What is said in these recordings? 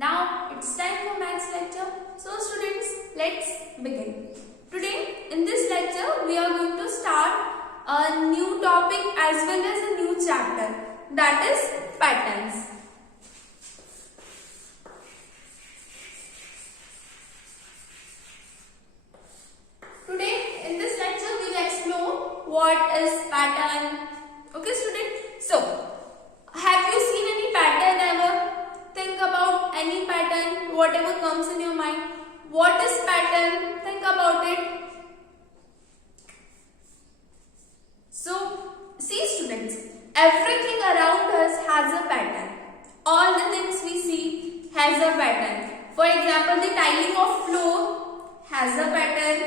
Now it's time for maths lecture. So students, let's begin. Today in this lecture we are going to start a new topic as well as a new chapter, that is patterns. Today in this lecture we will explore what is pattern. Okay students, so have you seen any pattern ever? Think about any pattern, whatever comes in your mind. What is pattern? Think about it. So, see students, everything around us has a pattern. All the things we see has a pattern. For example, the tiling of floor has a pattern.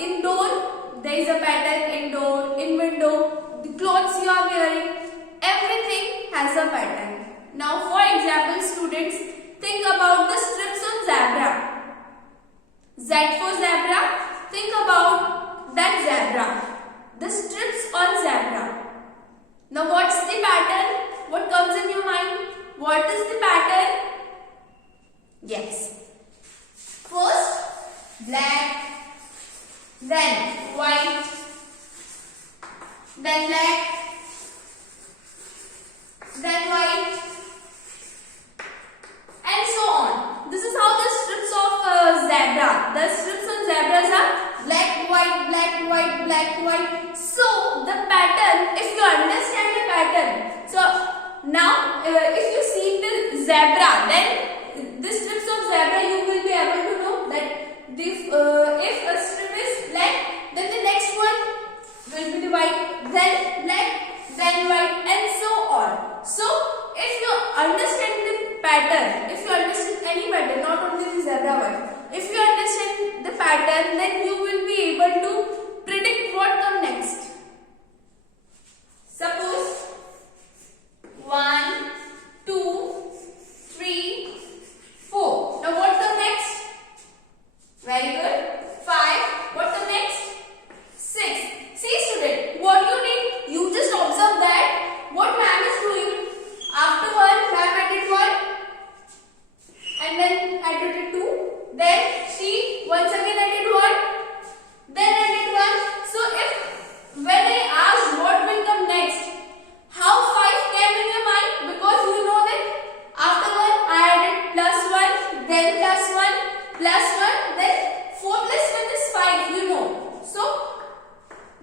Indoor, there is a pattern indoor. In window, the clothes you are wearing, everything has a pattern. Now, for example, students, think about the strips on zebra. Z for zebra. Think about that zebra. The strips on zebra. Now, what's the pattern? What comes in your mind? What is the pattern? Yes. First, black, then white, then black, then white, and so on. This is how the strips of zebra. The strips on zebras are black, white, black, white, black, white. So the pattern, if you understand the pattern, so now if you see the zebra, then the strips of zebra you will be able to know that if a strip is black, then the next one will be the white, then black, then white, and so on. So if you understand the pattern, if you understand any pattern, not only the zebra one, if you understand the pattern, then you will be able to predict what comes next. Suppose 1, 2, 3, 4. Now what comes next? Very good. 5. What comes next? 6. See student, what you did, you just observe that what ma'am is doing. After 1, ma'am added 1 and then added 2. Then she once again added 1, then added 1. So if when I ask what will come next, how 5 came in your mind? Because you know that after 1 I added +1, then +1, +1, then 4 plus 1 is 5, you know. So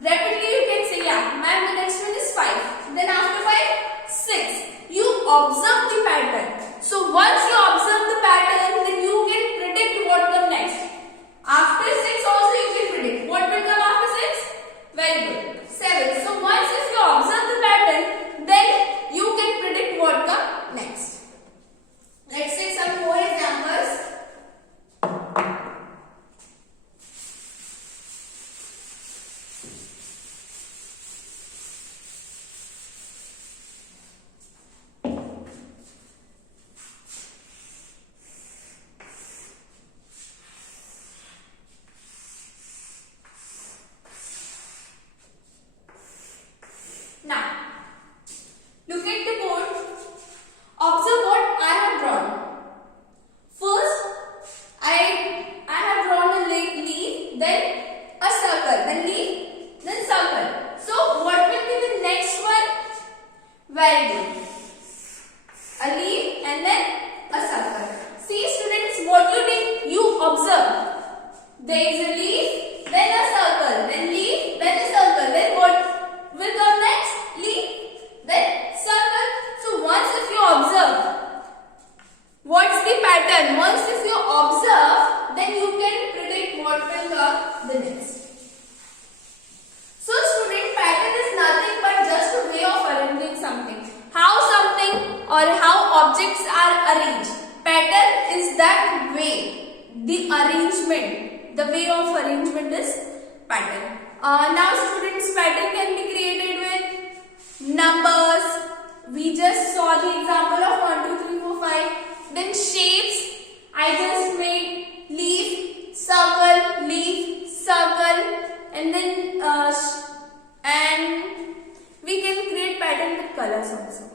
rapidly you can say, yeah, ma'am, the next one is 5. Then after 5, 6. You observe the pattern. So once you observe the pattern, then you can predict what comes next. After 6 also you can predict. What will come after 6? Very good. 7. So once if you observe the pattern, then you can predict what comes next. Let's take some more examples. Very good. A leaf and then a circle. See students, what you did? You observe. There is a leaf, then a circle, then leaf, then a circle. Then what will come next? Leaf, then circle. So once if you observe, what's the pattern? Once if you observe, then you can predict what will come the next. So student, pattern is nothing but just a way of arranging something. How something or how objects are arranged. Pattern is that way. The arrangement. The way of arrangement is pattern. Now students, pattern can be created with numbers. We just saw the example of 1, 2, 3, 4, 5. Then shapes. I just made leaf, circle, and then and we can create pattern with colors also.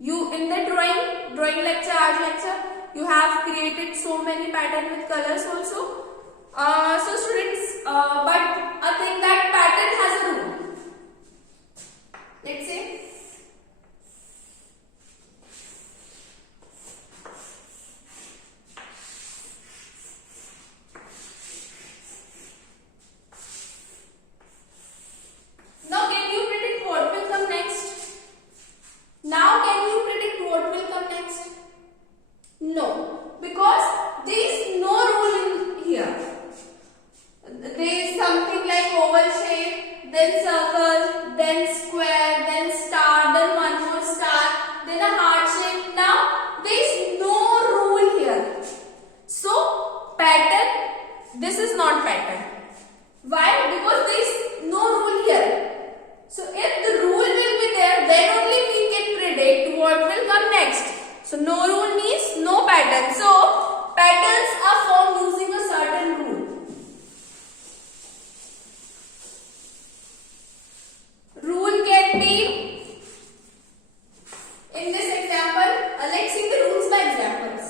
You in the drawing drawing lecture, art lecture, you have created so many patterns with colors also. So students, but I think that pattern has a rule. Let's say now can you predict what will come next? Now can you predict what will come next? No, because there is no rule in here. There is something like oval shape, then circle, then square, then star, then one more star, then a heart shape. Now there is no rule here. So pattern, this is not pattern. Why? Because there is no rule here. So if the rule will be there, then only we can predict what will come next. So no rule means no pattern. So patterns are formed using a certain rule. Rule can be, in this example, let's see the rules by examples.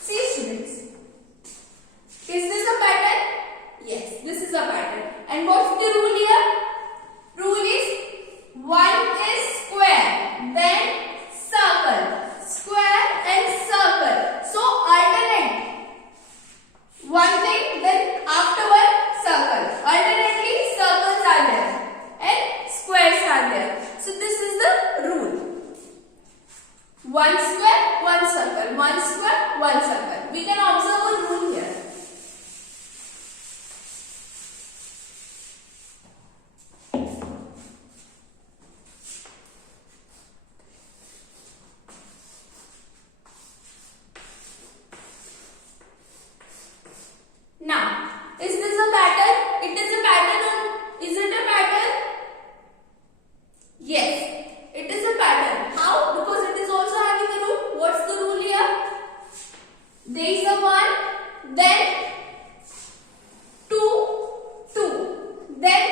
See students, is this a pattern? Yes, this is a pattern. And what's the rule here? Rule is 1 is square, then circle, square and circle. So alternate. One thing, then afterward circle. Alternately circles are there and squares are there. So this is the rule. 1 square, 1 circle. 1 square, 1 circle. We can observe a rule here. Now, is this a pattern? It is a pattern or is it a pattern? Yes, it is a pattern. How? Because it is also having a rule. What's the rule here? There is a 1, then 2, 2, then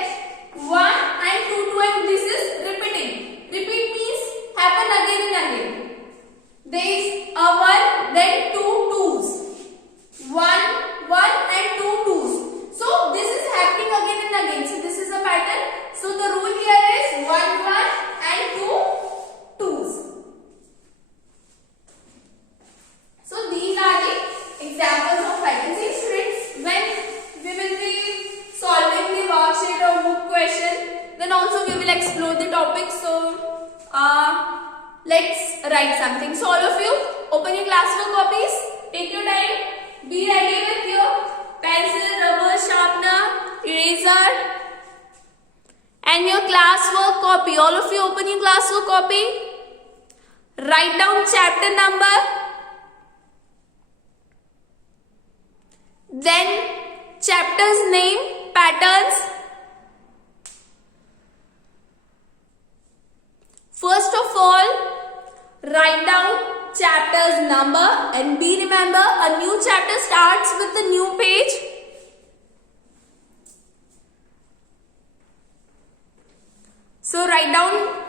1 and 2, 2 and this is repeating. Repeat means happen again and again. There is a 1, then 2 2's. 1, 1 and 2 2's. So this is happening again and again. So this is a pattern. So the rule here is 1 1 and 2 2's. So these are the examples of patterns. See students, when we will be solving the worksheet or book question, then also we will explore the topic. So let's write something. So all of you, open your classroom copies. Take your time. Be ready with your pencil, rubber, sharpener, eraser and your classwork copy. All of you open your classwork copy. Write down chapter number. Then chapter's name, patterns. First of all, write down chapter's number and remember a new chapter starts with a new page. So write down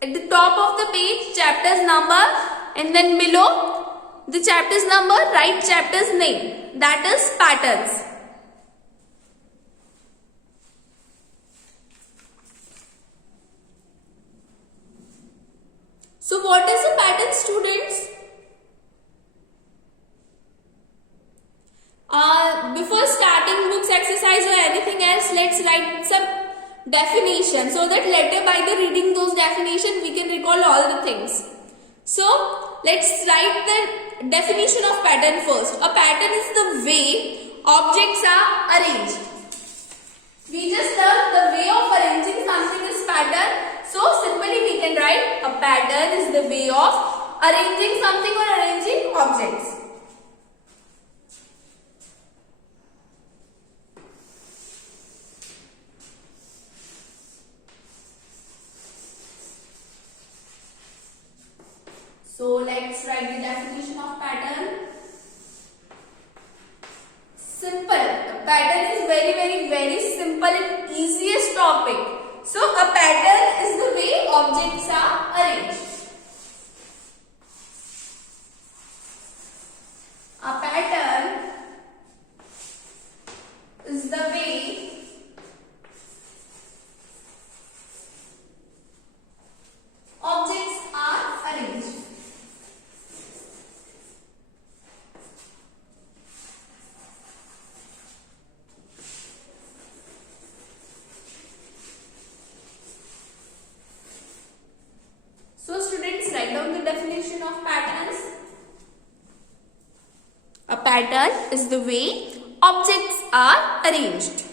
at the top of the page chapter's number and then below the chapter's number write chapter's name, that is patterns. So what is a pattern, students? Before starting books exercise or anything else, let's write some definition so that later by the reading those definitions we can recall all the things. So let's write the definition of pattern first. A pattern is the way objects are arranged. We just learned the way of arranging something is pattern. So simply we can write a pattern is the way of arranging something or arranging objects. So let's write the definition of pattern. Simple. A pattern is very simple and easiest topic. So a pattern is the way write down the definition of patterns. A pattern is the way objects are arranged.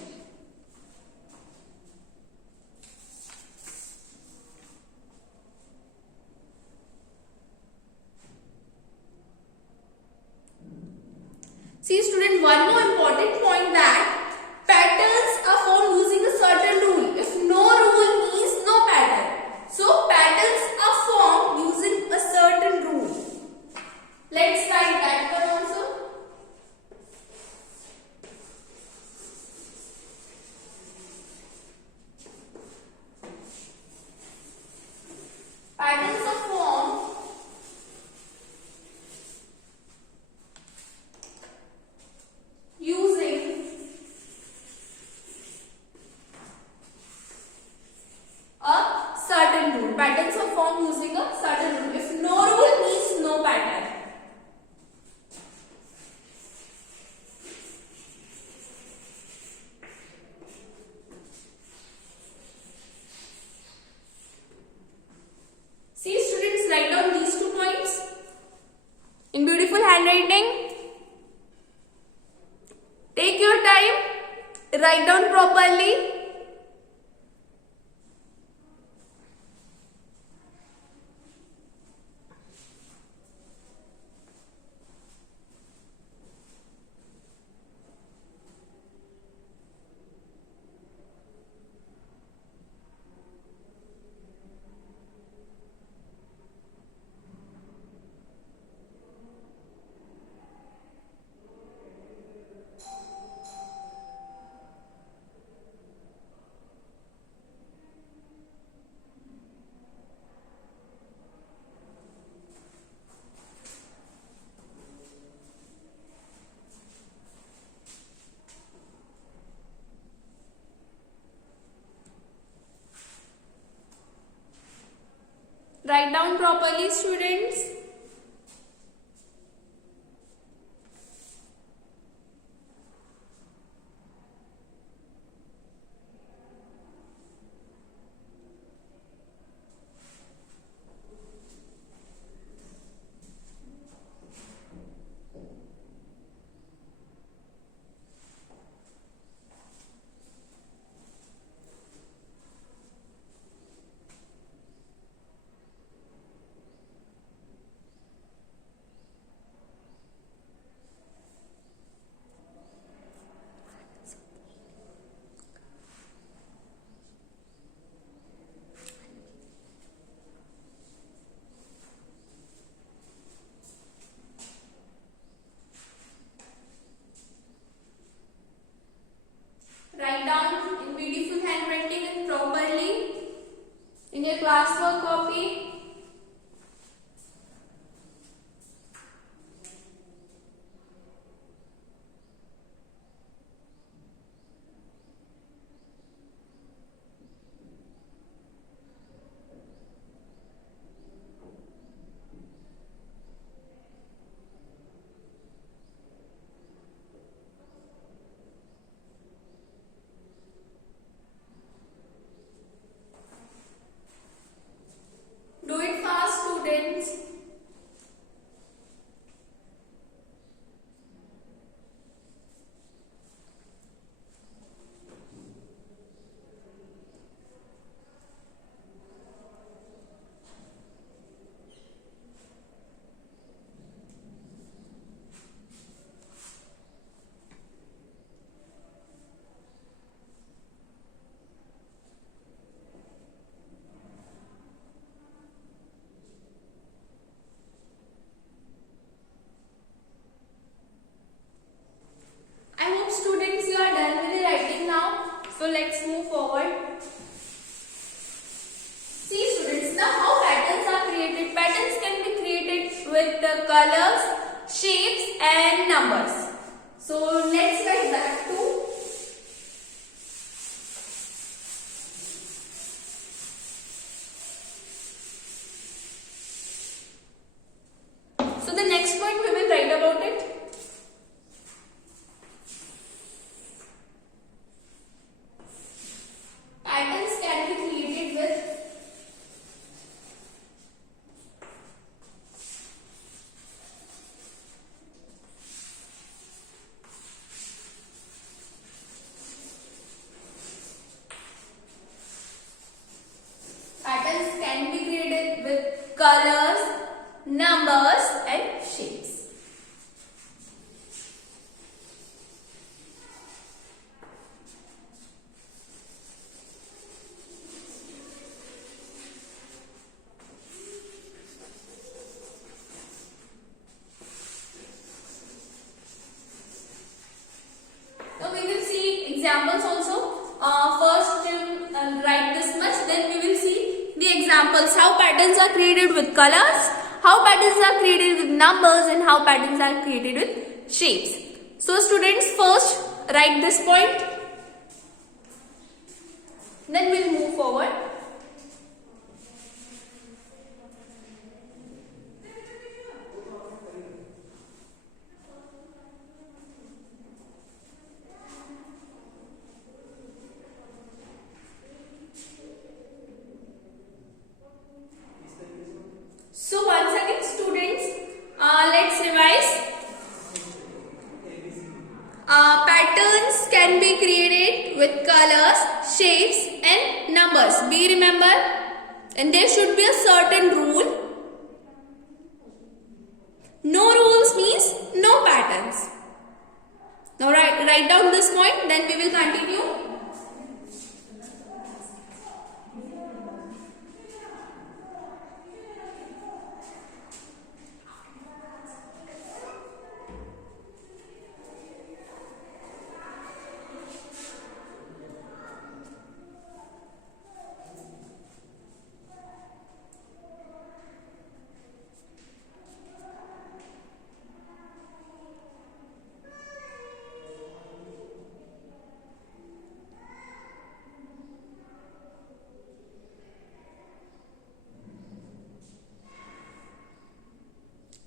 See student, one more important point that patterns are formed using a certain rule. If no rule means no pattern. So patterns are formed using a certain rule. Let's write that one also. Patterns are formed using a certain rule. Patterns are formed using a certain rule. If no rule means no pattern. See students, write down these 2 points in beautiful handwriting. Take your time, write down properly. Write down properly students. Write down in beautiful handwriting and properly in your classwork copy. Do it fast students. So let's move forward. See students, now how patterns are created. Patterns can be created with the colors, shapes and numbers. So let's write that too. So the next point we will write about it. Patterns can be created with colors, numbers and shapes. Now we will see examples also. First write this much, then we will see the examples, how patterns are created with colors, how patterns are created with numbers and how patterns are created with shapes. So students, first write this point, then we will move forward. So once again students, let's revise. Patterns can be created with colors, shapes and numbers. Be remember, and there should be a certain rule. No rules means no patterns. Now write down this point, then we will continue.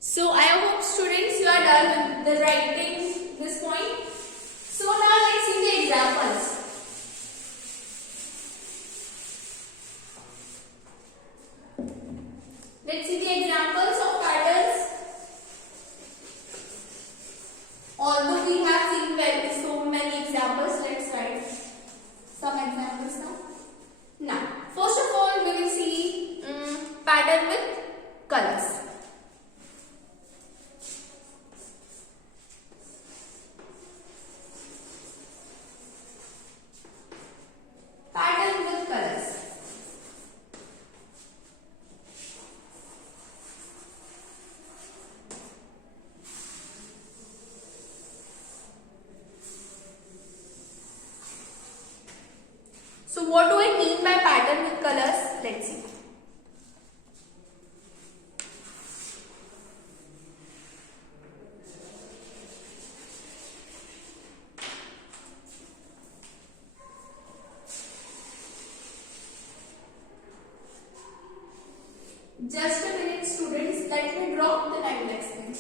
So I hope students you are done with the writing this point. So now let's see the examples. Let's see the examples of patterns. Although we have seen so many examples, let's write some examples now. Now, first of all, we will see pattern with colors. Pattern with colors. So what do I mean by pattern with colors? Let's see. Just a minute students, let me draw the time explain.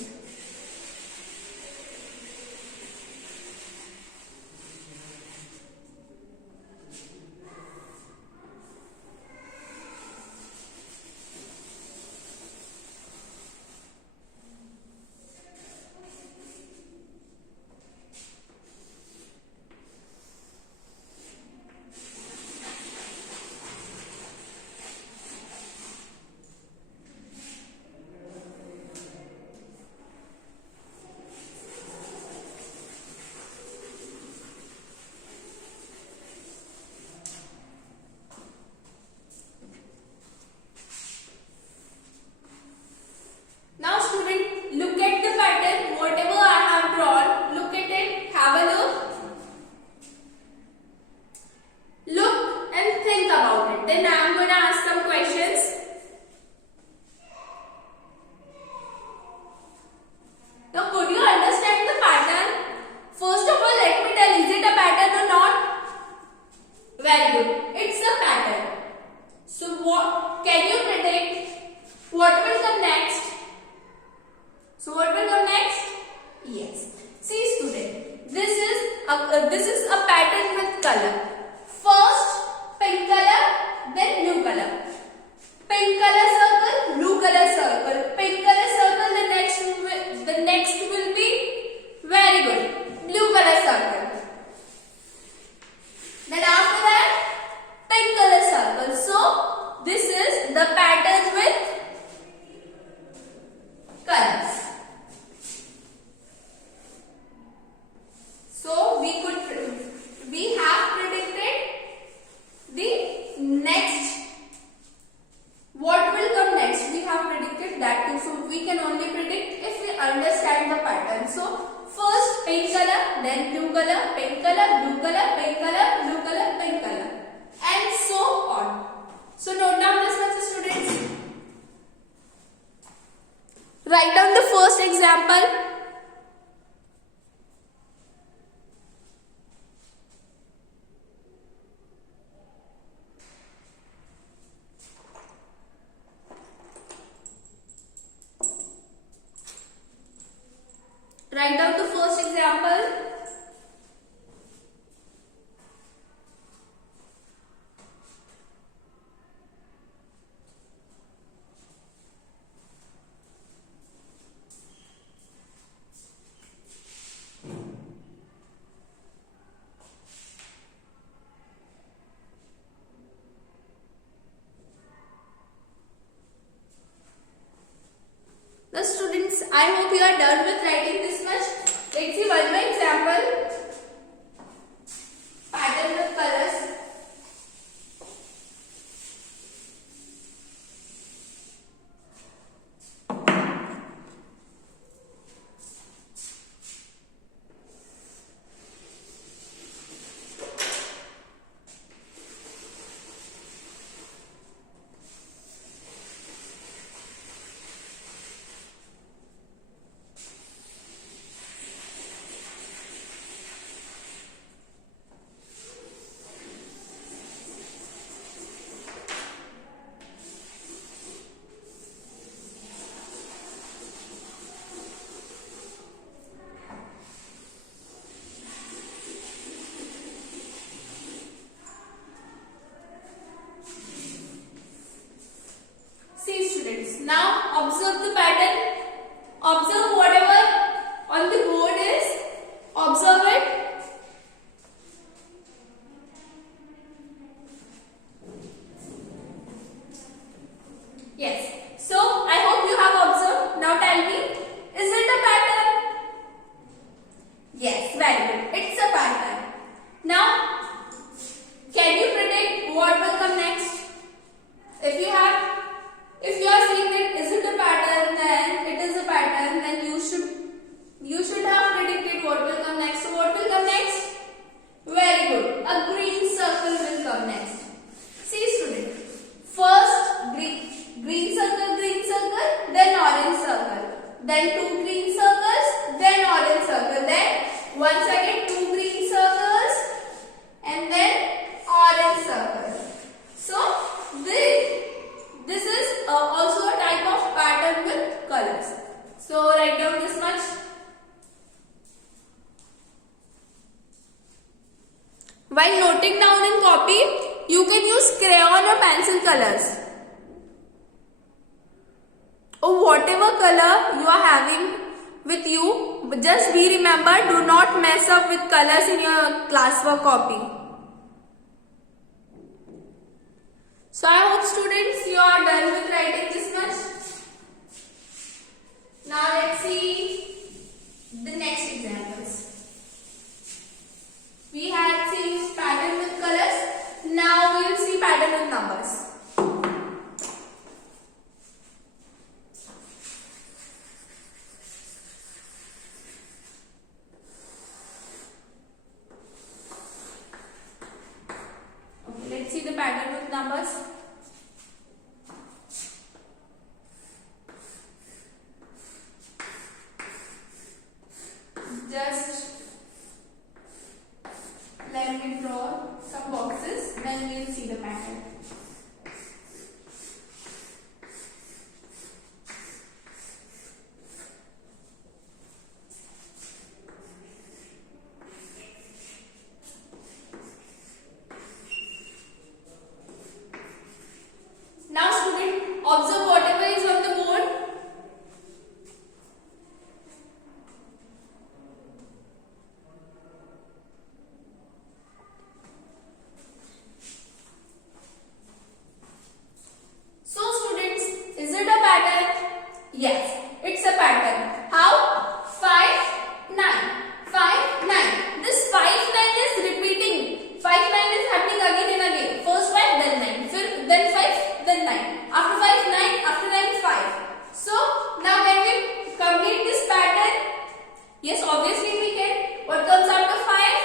color, pink color, blue color, pink color, blue color, pink color, and so on. So note down this much, students. Write down the first example. Write down the first example. The students, I hope you are done with writing this much. Let's see one more example. Pattern with colors. Now observe the pattern. Observe whatever on the board is. Observe it. Yes. So I hope you have observed. Now tell me, is it a pattern? Yes, very good. It's a pattern. Now, can you predict what will come next? If you are saying that is it a pattern, then it is a pattern, then you should have predicted what will come next. So what will come next? Very good. A green circle will come next. See student, first green circle, then orange circle, then two green circles, then orange circle, then once again two green circles, and then orange circle. So this is also a type of pattern with colors. So write down this much. While noting down in copy, you can use crayon or pencil colors. Or whatever color you are having with you, just be remember, do not mess up with colors in your classwork copy. So I hope students you are done with writing this much. Now let's see the next examples. We had seen pattern with colors. Now we will see pattern with numbers. Okay, let's see the pattern with numbers. Just let me draw some boxes, then we will see the pattern. Now student, observe whatever is on the board. So students, is it a pattern? Yes, it's a pattern. How? 5, 9. 5, 9. This 5, 9 is repeating. 5, 9 is happening again and again. First 5, then 9. Then 5, then 9. After 5, 9. After 9, 5. So, now can we complete this pattern? Yes, obviously we can. What comes after 5?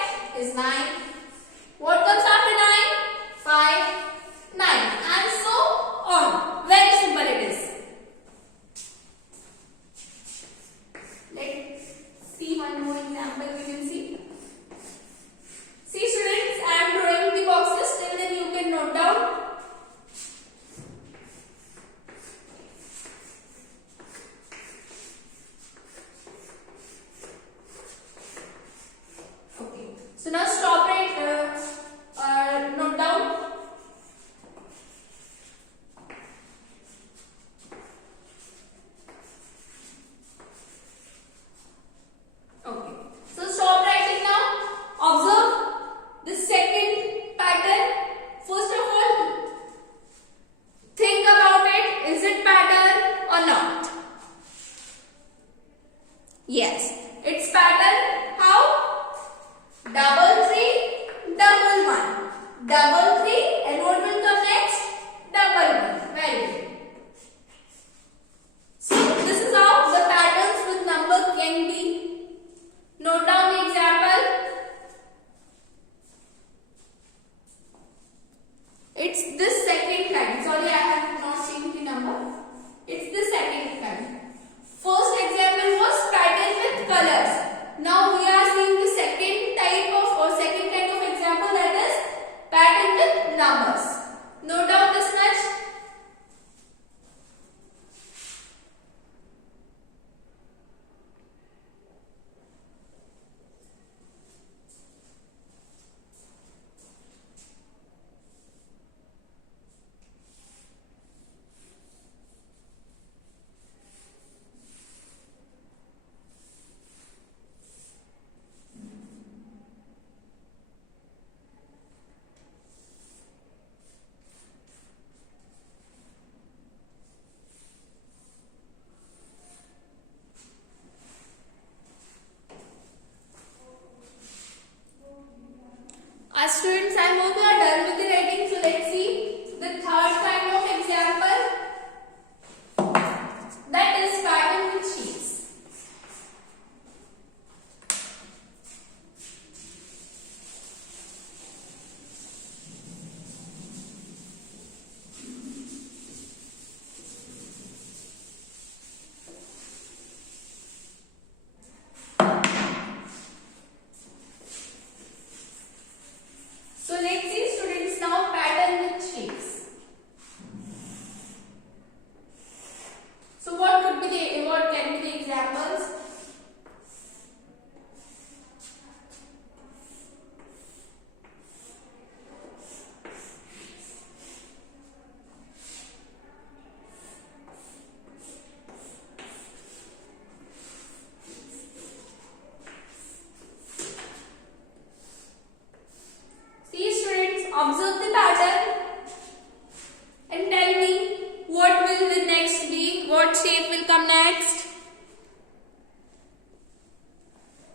what shape will come next?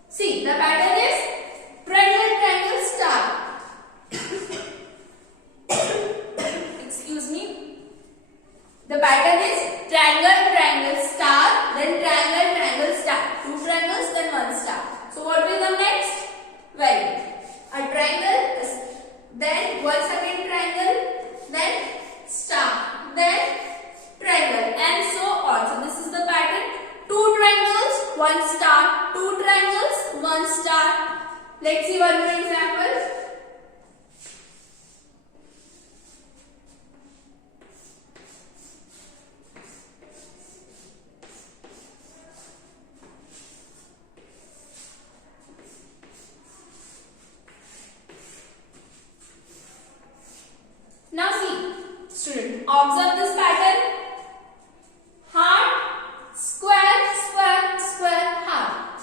See, the pattern is triangle, triangle, star. Excuse me. The pattern is triangle, triangle, star, then triangle, triangle, star. Two triangles, then one star. So what will come next? Very good. A triangle, then one second triangle, then star, then triangle, and so on. So this is the pattern. Two triangles, one star. Two triangles, one star. Let's see one more example. Now see, student, observe this pattern. Heart, square, square, square, heart.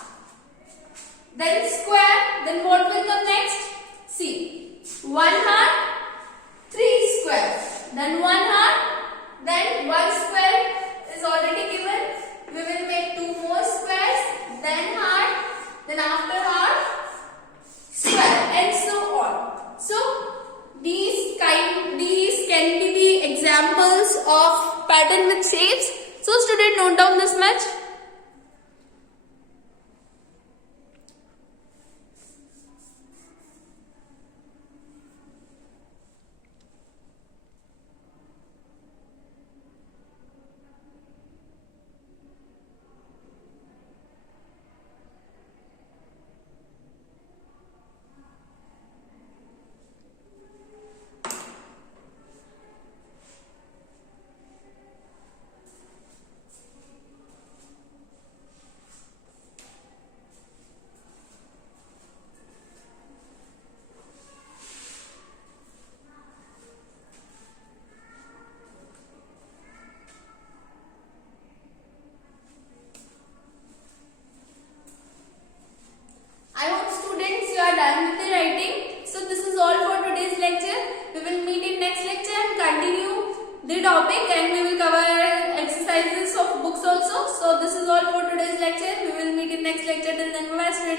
Then square, then what will come next? See, one heart, three square. Then one heart, then one square is already given. We will make two more squares, then heart, then after heart, square, and so on. So these can be the examples of pattern with shapes. So student, note down this much. the topic and we will cover exercises of books also. So this is all for today's lecture. We will meet in next lecture. Till then, bye bye students.